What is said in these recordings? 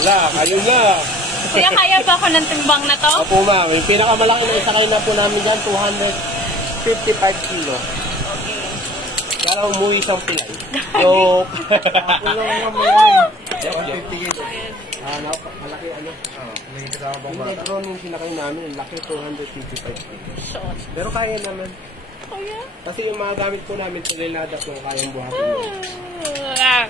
Wala, kayo na. Kuya, kaya ba ako ng timbang na to? Opo ma'am, yung pinakamalaki na isakay na po namin dyan, 255 kilo. Okay. Kaya umuwi isang pilay. Joke. Malaki ano? May kasama pang Yung bata. Negron yung sinakay namin, yung laki 255 kilo. Shot. Pero kaya naman. Kuya? Kasi yung mga gamit po namin, tulilada po kayang buhatin mo. Ah.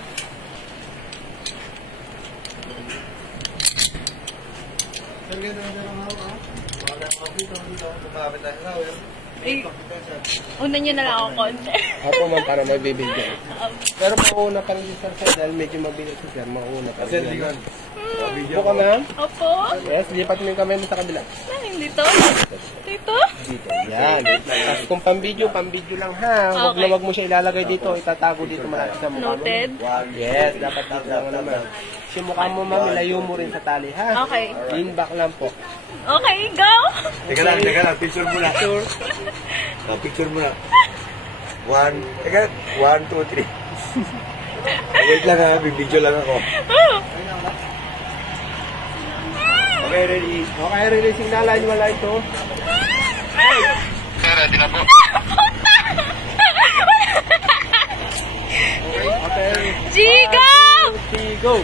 Sir, ganda na lang ako. Wala ako dito. Lumapit na sa ako. Eh, una nyo na lang ako konti. Opo ma'am, para magbibigyan. Pero mauna pa rin si Sir Sir, dahil medyo mabigat si Sir, mauna pa Sir, rin. lingon. Buka ma'am? Opo. Yes, lipat mo yung kamay mo sa kabila. Saan dito? Dito? Dito. Yan. Tapos kung pambidyo lang ha. Huwag Okay. na wag mo siya ilalagay dito. Itatago dito malapit sa mukha mo. Noted. Yes, dapat dito lang naman. Yung mukha mo ma'am, ilayo mo rin sa tali ha. Okay. Lean back lang po. Okay, go! Teka lang. Picture muna. Picture muna. 1, 2, 3. Wait lang ha, bibidyo lang ako. Okay, ready? Okay, release signalan. Wala ito. Sir, ready na po. Okay. G, go! 3, go!